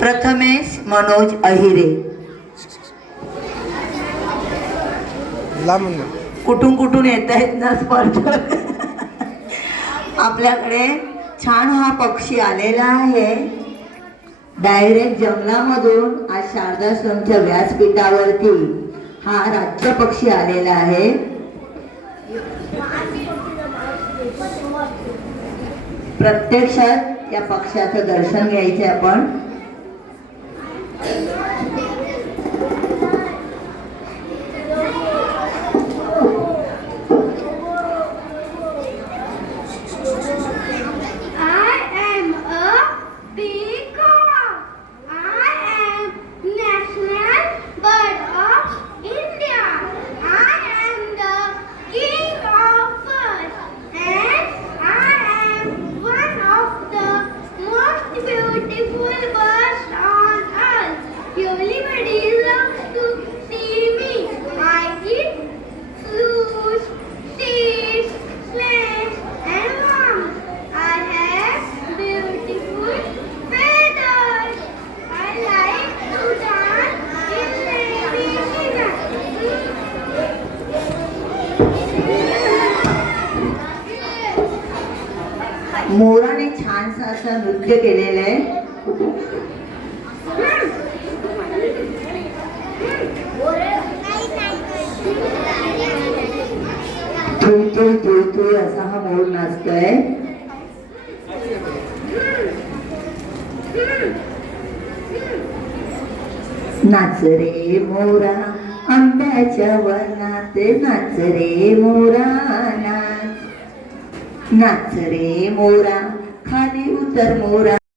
प्रथमेश मनोज अहिरे. कुठून कुठून येत आहेत ना स्पर्धक. आपल्याकडे छान हा पक्षी आलेला आहे डायरेक्ट जंगलामधून. आज शारदाश्रमच्या व्यासपीठावरती हा राज्य पक्षी आलेला आहे. प्रत्यक्षात या पक्षाचं दर्शन घ्यायचे आपण. मोराने छानसा असं नृत्य केलेलं आहे. तुई तुई तुई तुई असा हा मोर नाचतोय. नाच रे मोरा आंब्याच्या वनात, नाच रे मोरा नाच. नाच रे मोरा खाली उतर मोरा.